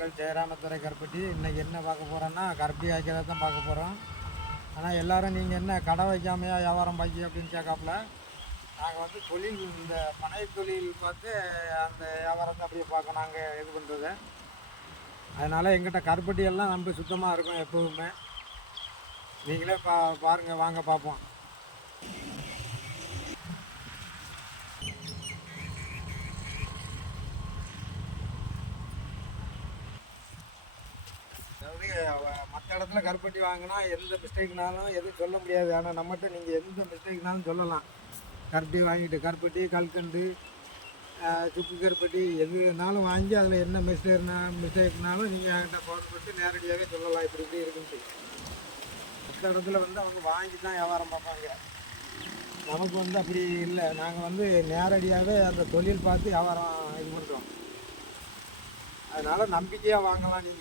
உங்கள் ஜெயராமத்துறை கருப்பட்டி. இன்றைக்கி என்ன பார்க்க போகிறோன்னா கருப்பட்டி வைக்கிறத தான் பார்க்க போகிறோம். ஆனால் எல்லோரும் நீங்கள் என்ன கடை வைக்காமையா வியாபாரம் பாக்கி அப்படின்னு கேட்காப்புல, நாங்கள் வந்து தொழில் இந்த பனை தொழில் பார்த்து அந்த வியாபாரத்தை அப்படியே பார்க்க நாங்கள் இது பண்ணுறது. அதனால் எங்கிட்ட கருப்பட்டி எல்லாம் ரொம்ப சுத்தமாக இருக்கும் எப்போவுமே. நீங்களே பாருங்கள், வாங்க பார்ப்போம். அதாவது மற்ற இடத்துல கருப்பட்டி வாங்கினா எந்த மிஸ்டேக்னாலும் எதுவும் சொல்ல முடியாது. ஆனால் நம்மகிட்ட நீங்கள் எந்த மிஸ்டேக்னாலும் சொல்லலாம். கருப்பட்டி வாங்கிட்டு கருப்பட்டி, கல்கண்டு, சுக்கு கருப்பட்டி எதுனாலும் வாங்கி அதில் என்ன மிஸ்டேக்னாலும் நீங்கள் என்கிட்ட ஃபோன் பண்ணி நேரடியாகவே சொல்லலாம் இப்படி இப்படி இருக்குன்ட்டு. மற்ற இடத்துல வந்து அவங்க வாங்கி தான் வியாபாரம் பார்ப்பாங்க. நமக்கு வந்து அப்படி இல்லை. நாங்கள் வந்து நேரடியாகவே அந்த தொழில் பார்த்து வியாபாரம் இது பண்ணுறோம். அதனால் நம்பிக்கையாக வாங்கலாம் நீங்கள்.